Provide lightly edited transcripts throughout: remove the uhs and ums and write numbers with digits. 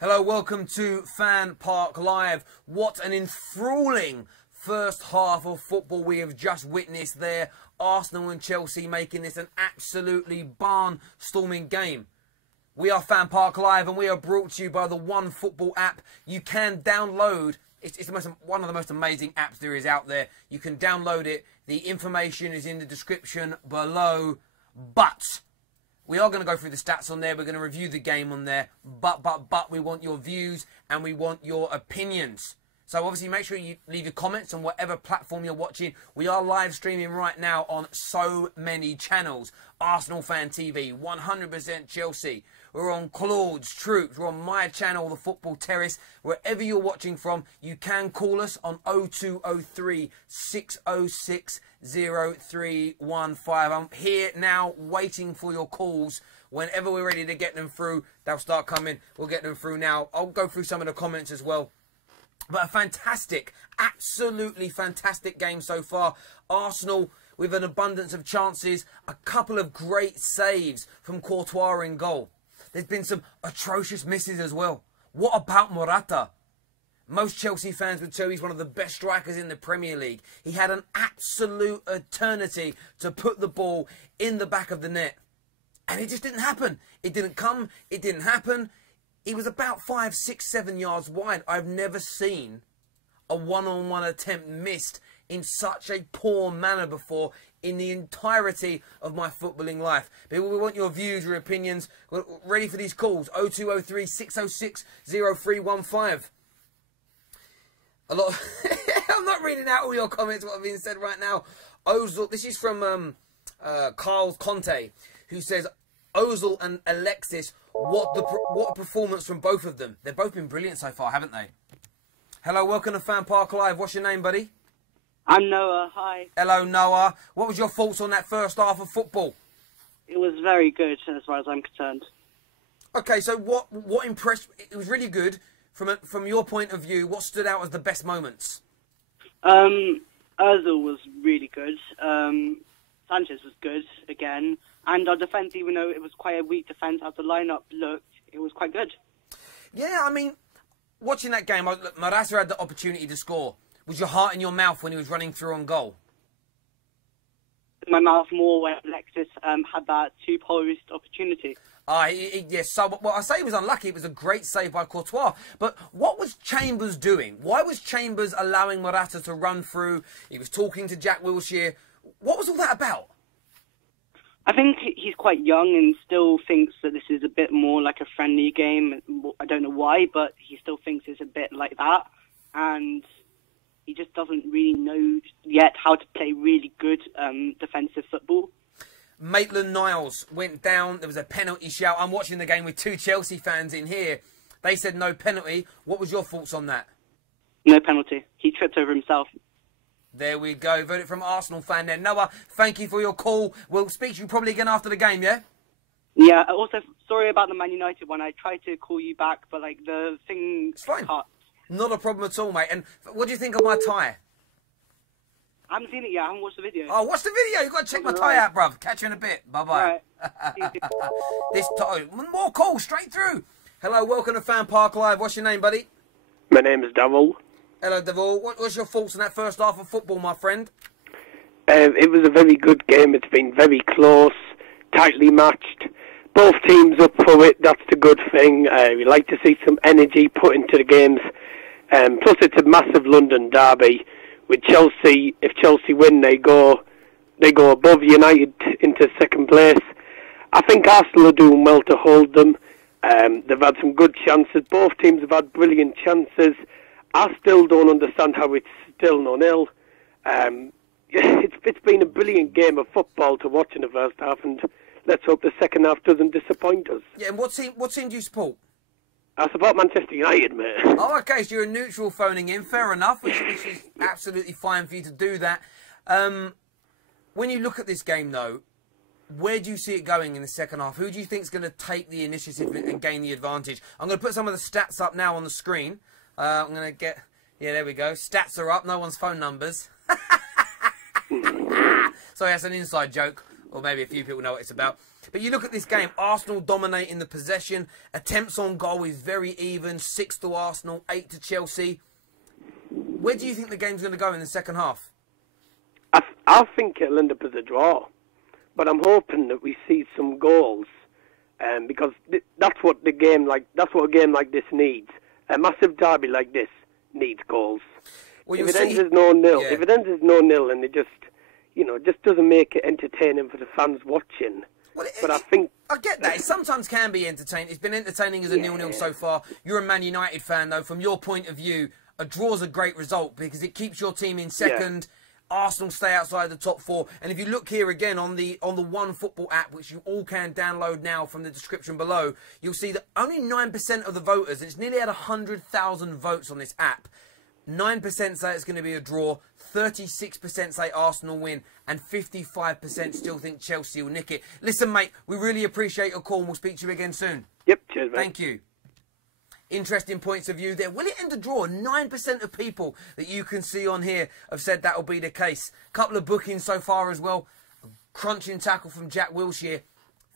Hello, welcome to FanPark Live. What an enthralling first half of football we have just witnessed there. Arsenal and Chelsea making this an absolutely barn-storming game. We are FanPark Live and we are brought to you by the One Football app. You can download, it's one of the most amazing apps there is out there. You can download it. The information is in the description below. But we are going to go through the stats on there. We're going to review the game on there. But we want your views and we want your opinions. So obviously make sure you leave your comments on whatever platform you're watching. We are live streaming right now on so many channels. Arsenal Fan TV, 100% Chelsea. We're on Claude's Troops. We're on my channel, The Football Terrace. Wherever you're watching from, you can call us on 0203 606 0315. I'm here now waiting for your calls. Whenever we're ready to get them through, they'll start coming. We'll get them through now. I'll go through some of the comments as well. But a fantastic, absolutely fantastic game so far. Arsenal with an abundance of chances. A couple of great saves from Courtois in goal. There's been some atrocious misses as well. What about Morata? Most Chelsea fans would say he's one of the best strikers in the Premier League. He had an absolute eternity to put the ball in the back of the net. And it just didn't happen. It didn't come. It didn't happen. He was about 5, 6, 7 yards wide. I've never seen a one-on-one attempt missed in such a poor manner before in the entirety of my footballing life. But we want your views, your opinions. We're ready for these calls. 0203 606 0315. A lot. I'm not reading out all your comments, what are being said right now. Ozil, this is from Carl Conte, who says, Ozil and Alexis, what a performance from both of them. They've both been brilliant so far, haven't they? Hello, welcome to FanPark Live. What's your name, buddy? I'm Noah. Hi. Hello, Noah. What was your thoughts on that first half of football? It was very good, as far as I'm concerned. Okay, so what impressed? It was really good from your point of view. What stood out as the best moments? Ozil was really good. Sanchez was good again. And our defence, even though it was quite a weak defence as the lineup looked, it was quite good. Yeah, I mean, watching that game, Morata had the opportunity to score. Was your heart in your mouth when he was running through on goal? My mouth more when Alexis had that two-post opportunity. Yes, so what I say he was unlucky. It was a great save by Courtois. But what was Chambers doing? Why was Chambers allowing Morata to run through? He was talking to Jack Wilshere. What was all that about? I think he's quite young and still thinks that this is a bit more like a friendly game. I don't know why, but he still thinks it's a bit like that. And he just doesn't really know yet how to play really good defensive football. Maitland-Niles went down. There was a penalty shout. I'm watching the game with two Chelsea fans in here. They said no penalty. What was your thoughts on that? No penalty. He tripped over himself. There we go. Voted from Arsenal fan there. Noah, thank you for your call. We'll speak to you probably again after the game, yeah? Yeah, also, sorry about the Man United one. I tried to call you back, but, like, the thing cut. Not a problem at all, mate. And what do you think of my tie? I haven't seen it yet. I haven't watched the video. Oh, watch the video. You've got to check my tie out, bruv. Catch you in a bit. Bye-bye. Right. This tie. More calls straight through. Hello, welcome to FanPark Live. What's your name, buddy? My name is Davil. Hello, Devil. What's your thoughts on that first half of football, my friend? It was a very good game. It's been very close, tightly matched. Both teams up for it. That's the good thing. We like to see some energy put into the games. Plus, it's a massive London derby. With Chelsea, if Chelsea win, they go above United into second place. I think Arsenal are doing well to hold them. They've had some good chances. Both teams have had brilliant chances. I still don't understand how it's still 0-0. It's been a brilliant game of football to watch in the first half, and let's hope the second half doesn't disappoint us. Yeah, and what team do you support? I support Manchester United, mate. Oh, okay, so you're a neutral phoning in. Fair enough, which is absolutely fine for you to do that. When you look at this game, though, where do you see it going in the second half? Who do you think is going to take the initiative and gain the advantage? I'm going to put some of the stats up now on the screen. I'm going to get... Yeah, there we go. Stats are up. No one's phone numbers. Sorry, that's an inside joke. or maybe a few people know what it's about. But you look at this game, Arsenal dominating the possession. Attempts on goal is very even, 6 to Arsenal, 8 to Chelsea. Where do you think the game's going to go in the second half? I think it'll end up as a draw, but I'm hoping that we see some goals, because that's what a game like this needs. A massive derby like this needs goals. Well, if it ends as 0-0, and it just doesn't make it entertaining for the fans watching. Well, I get that. It sometimes can be entertaining. It's been entertaining as a 0-0 so far. You're a Man United fan, though. From your point of view, a draw's a great result because it keeps your team in second. Arsenal stay outside the top 4. And if you look here again on the One Football app, which you all can download now from the description below, you'll see that only 9% of the voters, it's nearly had 100,000 votes on this app, 9% say it's going to be a draw, 36% say Arsenal win, and 55% still think Chelsea will nick it. Listen, mate, we really appreciate your call and we'll speak to you again soon. Yep, cheers, mate. Thank you. Interesting points of view there. Will it end a draw? 9% of people that you can see on here have said that will be the case. Couple of bookings so far as well. A crunching tackle from Jack Wilshere.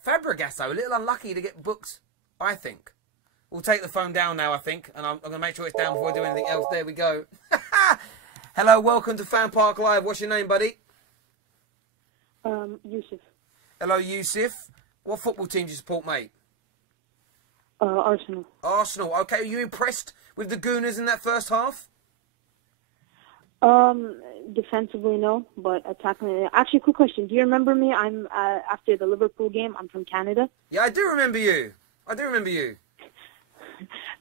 Fabregas, though, a little unlucky to get booked, I think. We'll take the phone down now, I think, and I'm going to make sure it's down before I do anything else. There we go. Hello, welcome to FanPark Live. What's your name, buddy? Yusuf. Hello, Yusuf. What football team do you support, mate? Arsenal. Arsenal. Okay, are you impressed with the Gooners in that first half? Defensively, no, but attacking. Actually, quick question. Do you remember me? I'm after the Liverpool game. I'm from Canada. Yeah, I do remember you.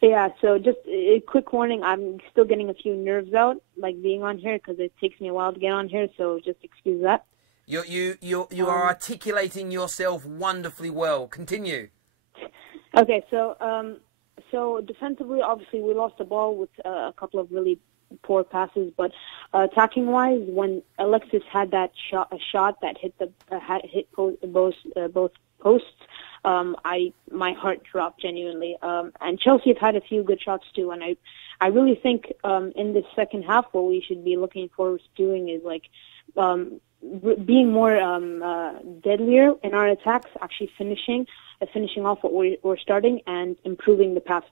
Yeah, so just a quick warning. I'm still getting a few nerves out, like being on here, because it takes me a while to get on here. So just excuse that. You are articulating yourself wonderfully well. Continue. Okay, so defensively, obviously, we lost the ball with a couple of really poor passes, but attacking-wise, when Alexis had that shot that hit both posts, my heart dropped genuinely. And Chelsea have had a few good shots too, and I really think in this second half, what we should be looking forward to doing is being more deadlier in our attacks, actually finishing off what we're starting and improving the passing.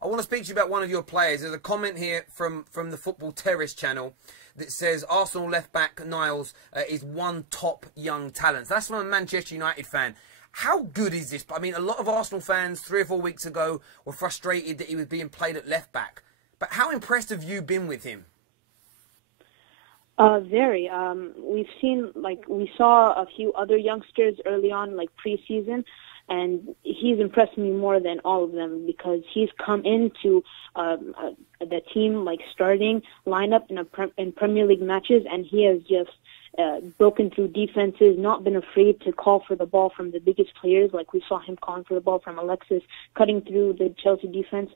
I want to speak to you about one of your players. There's a comment here from the Football Terrace channel that says Arsenal left-back Niles is one top young talent. That's from a Manchester United fan. How good is this? I mean, a lot of Arsenal fans 3 or 4 weeks ago were frustrated that he was being played at left-back. But how impressed have you been with him? Very. We saw a few other youngsters early on, like pre-season, and he's impressed me more than all of them because he's come into the team starting lineup in Premier League matches, and he has just broken through defenses, not been afraid to call for the ball from the biggest players, like we saw him calling for the ball from Alexis, cutting through the Chelsea defense.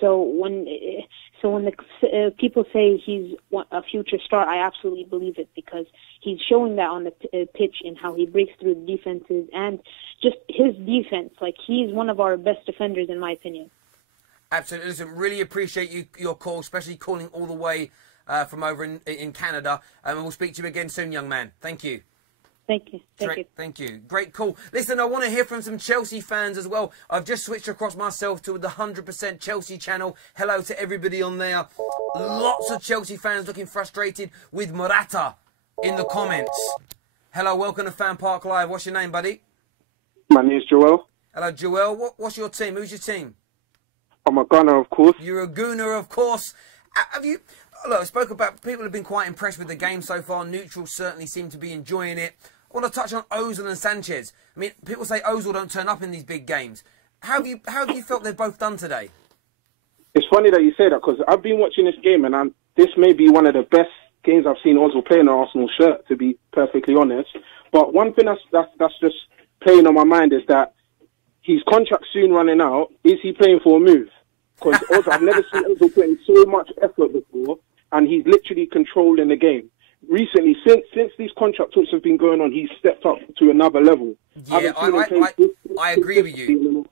So when the people say he's a future star, I absolutely believe it because he's showing that on the pitch and how he breaks through the defenses and just his defense. He's one of our best defenders in my opinion. Absolutely. Listen, really appreciate your call, especially calling all the way from over in Canada. And we'll speak to you again soon, young man. Thank you. Thank you. Thank you. Great call. Listen, I want to hear from some Chelsea fans as well. I've just switched across myself to the 100% Chelsea channel. Hello to everybody on there. Lots of Chelsea fans looking frustrated with Morata in the comments. Hello, welcome to FanPark Live. What's your name, buddy? My name's Joel. Hello, Joel. What's your team? Who's your team? I'm a Gunner, of course. You're a Gooner, of course. Have you... Look, I spoke about people have been quite impressed with the game so far. Neutrals certainly seem to be enjoying it. I want to touch on Ozil and Sanchez. I mean, people say Ozil don't turn up in these big games. How have you felt they've both done today? It's funny that you say that because I've been watching this game and this may be one of the best games I've seen Ozil play in an Arsenal shirt, to be perfectly honest. But one thing that's just playing on my mind is that his contract's soon running out. Is he playing for a move? Because I've never seen Ozil putting so much effort before, and he's literally controlling the game. Recently, since these contract talks have been going on, he's stepped up to another level. Yeah, I agree with you.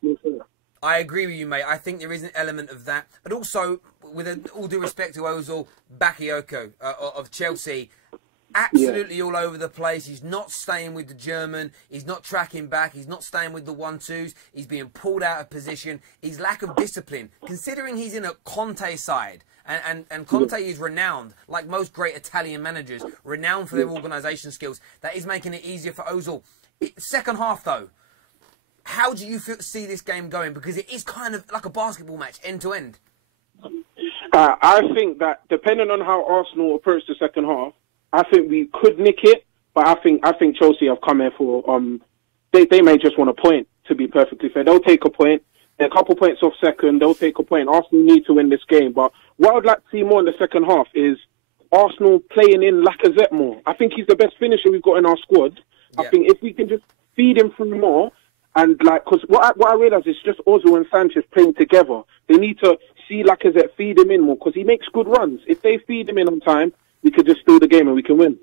I agree with you, mate. I think there is an element of that. But also, with all due respect to Ozil, Bakayoko of Chelsea, absolutely all over the place. He's not staying with the German. He's not tracking back. He's not staying with the 1-2s. He's being pulled out of position. His lack of discipline, considering he's in a Conte side. And Conte is renowned, like most great Italian managers, renowned for their organisation skills. That is making it easier for Ozil. Second half, though, how do you see this game going? Because it is kind of like a basketball match, end to end. I think that depending on how Arsenal approach the second half, I think we could nick it. But I think Chelsea have come here for they may just want a point. To be perfectly fair, they'll take a point. They're a couple points off second. They'll take a point. Arsenal need to win this game. But what I'd like to see more in the second half is Arsenal playing in Lacazette more. I think he's the best finisher we've got in our squad. Yeah. I think if we can just feed him through more, and because what I realise is just Ozil and Sanchez playing together. They need to see Lacazette feed him in more because he makes good runs. If they feed him in on time, we could just steal the game and we can win.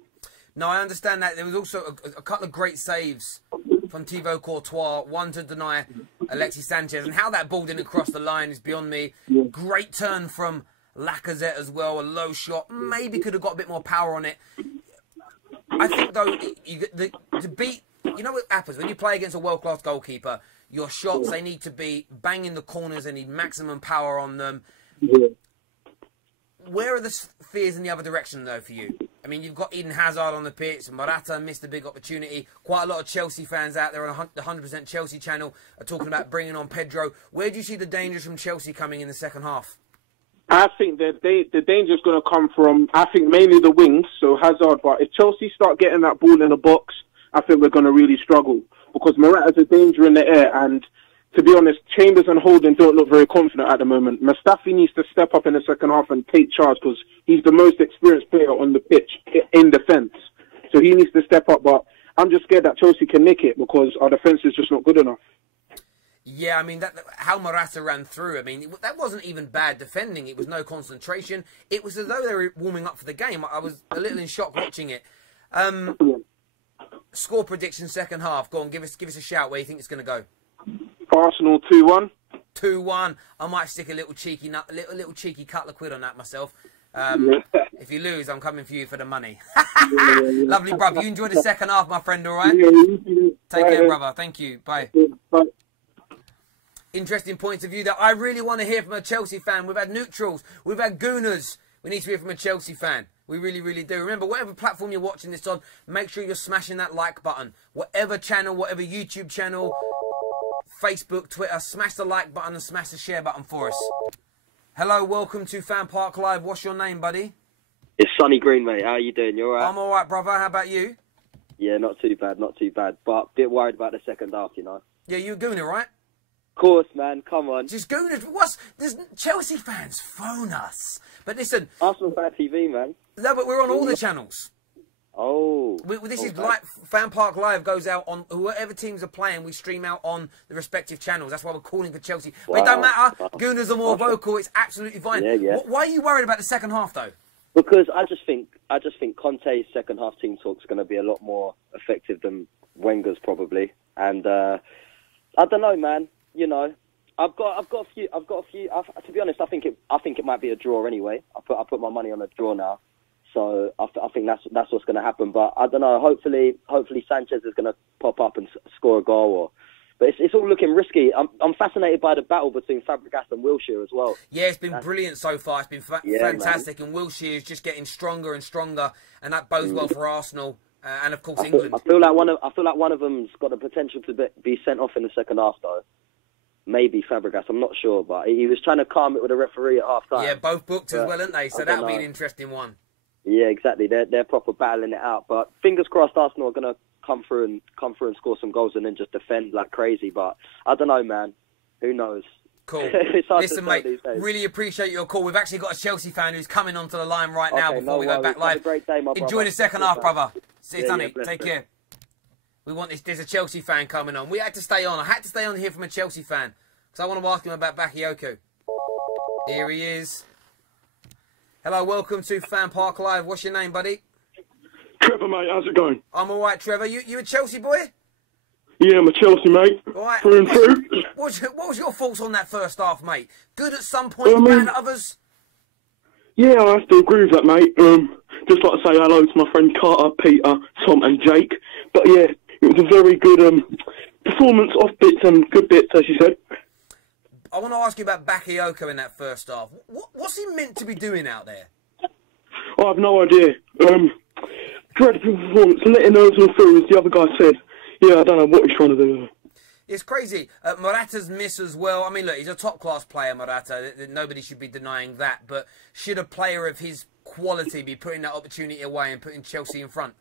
No, I understand that. There was also a couple of great saves from Thibaut Courtois, one to deny Alexis Sanchez. And how that ball didn't cross the line is beyond me. Yeah. Great turn from Lacazette as well, a low shot. Maybe could have got a bit more power on it. I think, though, to beat... You know what happens? When you play against a world-class goalkeeper, your shots, they need to be banging the corners. They need maximum power on them. Yeah. Where are the fears in the other direction, though, for you? I mean, you've got Eden Hazard on the pitch. Morata missed a big opportunity. Quite a lot of Chelsea fans out there on the 100% Chelsea channel are talking about bringing on Pedro. Where do you see the dangers from Chelsea coming in the second half? I think that the danger's going to come from, I think, mainly the wings, so Hazard. But if Chelsea start getting that ball in the box, I think we're going to really struggle. Because Morata's a danger in the air, and to be honest, Chambers and Holding don't look very confident at the moment. Mustafi needs to step up in the second half and take charge because he's the most experienced player on the pitch in defence. So he needs to step up, but I'm just scared that Chelsea can nick it because our defence is just not good enough. Yeah, I mean, how Morata ran through, I mean, that wasn't even bad defending. It was no concentration. It was as though they were warming up for the game. I was a little in shock watching it. Score prediction second half. Go on, give us a shout where you think it's going to go. Arsenal 2-1. 2-1. I might stick a little cheeky couple of quid on that myself. If you lose, I'm coming for you for the money. Lovely, brother. You enjoy the second half, my friend, all right? Take care, brother. Thank you. Bye. Bye. Interesting points of view that I really want to hear from a Chelsea fan. We've had neutrals. We've had gooners. We need to hear from a Chelsea fan. We really, really do. Remember, whatever platform you're watching this on, make sure you're smashing that like button. Whatever channel, whatever YouTube channel, Facebook, Twitter, smash the like button and smash the share button for us. Hello, welcome to FanPark Live. What's your name, buddy? It's Sonny Green, mate. How are you doing? You all right? I'm all right, brother. How about you? Yeah, not too bad, not too bad. But a bit worried about the second half, you know. Yeah, you're a gooner, right? Of course, man. Come on. Just gooners. There's Chelsea fans, phone us. But listen. Arsenal Fan TV, man. No, but we're on all the channels. Oh. This is like FanPark Live goes out on whoever teams are playing. We stream out on the respective channels. That's why we're calling for Chelsea. Wow. But it don't matter. Wow. Gooners are more vocal. It's absolutely fine. Yeah, yeah. Why are you worried about the second half, though? Because I just think Conte's second half team talk is going to be a lot more effective than Wenger's probably. And I don't know, man. You know, I've got a few. To be honest, I think it might be a draw anyway. I put my money on a draw now. So I think that's what's going to happen. But I don't know. Hopefully Sanchez is going to pop up and score a goal. But it's all looking risky. I'm fascinated by the battle between Fabregas and Wilshere as well. Yeah, it's been brilliant so far. It's been fantastic. Man. And Wilshere is just getting stronger and stronger, and that bodes well for Arsenal and of course England. I feel like one of them's got the potential to be sent off in the second half though. Maybe Fabregas, I'm not sure, but he was trying to calm it with the referee at half time. Yeah, both booked as well, aren't they? So that'll be an interesting one. Yeah, exactly. They're proper battling it out. But fingers crossed Arsenal are going to come through and score some goals and then just defend like crazy. But I don't know, man. Who knows? Cool. Listen, mate, really appreciate your call. We've actually got a Chelsea fan who's coming onto the line right now before we go back live. Have a great day, my brother. Enjoy the second half, brother. See you, Sonny. Take care. We want this. There's a Chelsea fan coming on. We had to stay on. I had to stay on here from a Chelsea fan because I want to ask him about Bakayoko. Here he is. Hello, welcome to FanPark Live. What's your name, buddy? Trevor, mate. How's it going? I'm all right, Trevor. You a Chelsea boy? Yeah, I'm a Chelsea, mate. All right. Through and through. What was your thoughts on that first half, mate? Good at some points, bad at others? Yeah, I have to agree with that, mate. Just like to say hello to my friend Carter, Peter, Tom and Jake. But yeah, it was a very good performance, off bits and good bits, as you said. I want to ask you about Bakayoko in that first half. What's he meant to be doing out there? I have no idea. Dreadful performance, letting those all through, as the other guy said. Yeah, I don't know what he's trying to do. It's crazy. Morata's miss as well. I mean, look, he's a top-class player, Morata. Nobody should be denying that. But should a player of his quality be putting that opportunity away and putting Chelsea in front?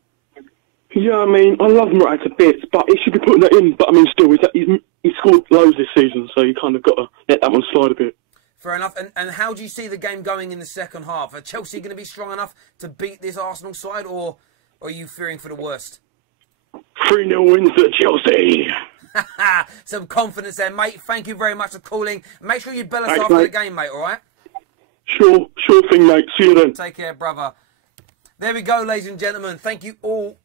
Yeah, I mean, I love Morata bits, but he should be putting that in. But, I mean, still, he's scored loads this season, so you kind of got to let that one slide a bit. Fair enough. And how do you see the game going in the second half? Are Chelsea going to be strong enough to beat this Arsenal side, or are you fearing for the worst? 3-0 wins for Chelsea. Some confidence there, mate. Thank you very much for calling. Make sure you bell us after the game, mate, all right? Sure thing, mate. See you then. Take care, brother. There we go, ladies and gentlemen. Thank you all.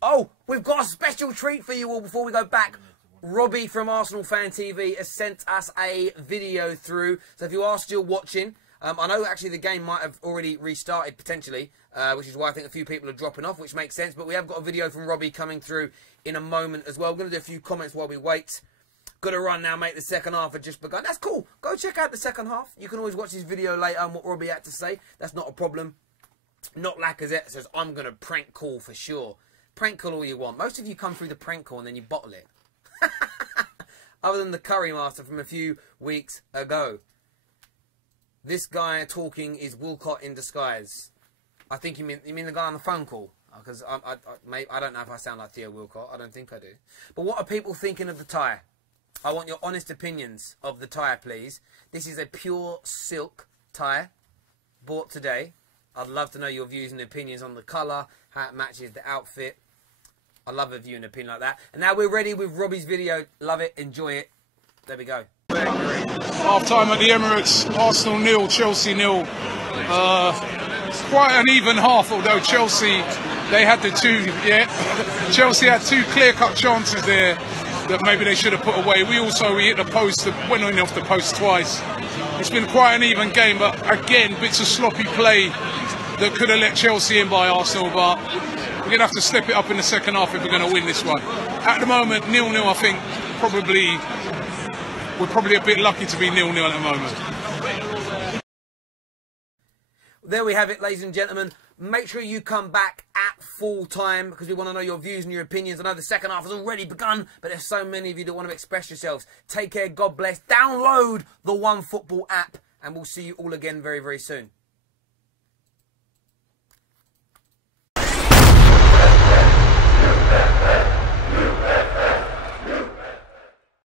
Oh, we've got a special treat for you all before we go back. Robbie from Arsenal Fan TV has sent us a video through. So if you are still watching, I know actually the game might have already restarted potentially, which is why I think a few people are dropping off, which makes sense. But we have got a video from Robbie coming through in a moment as well. We're going to do a few comments while we wait. Got to run now, mate. The second half had just begun. That's cool. Go check out the second half. You can always watch this video later and what Robbie had to say. That's not a problem. Not Lacazette says, I'm going to prank call for sure. Prank call all you want. Most of you come through the prank call and then you bottle it. Other than the Curry Master from a few weeks ago. This guy talking is Wilcott in disguise. I think you mean the guy on the phone call. Because I don't know if I sound like Theo Wilcott. I don't think I do. But what are people thinking of the tie? I want your honest opinions of the tie, please. This is a pure silk tie. Bought today. I'd love to know your views and opinions on the colour. How it matches the outfit. I love a view and opinion like that. And now we're ready with Robbie's video. Love it. Enjoy it. There we go. Half time at the Emirates. Arsenal 0, Chelsea 0. Quite an even half, although Chelsea, they had the two, Chelsea had two clear-cut chances there that maybe they should have put away. We hit the post, went in off the post twice. It's been quite an even game, but again, bits of sloppy play that could have let Chelsea in by Arsenal, but we're going to have to step it up in the second half if we're going to win this one. At the moment, 0-0, I think, we're probably a bit lucky to be 0-0 at the moment. There we have it, ladies and gentlemen. Make sure you come back at full time because we want to know your views and your opinions. I know the second half has already begun, but there's so many of you that want to express yourselves. Take care, God bless. Download the OneFootball app, and we'll see you all again very, very soon.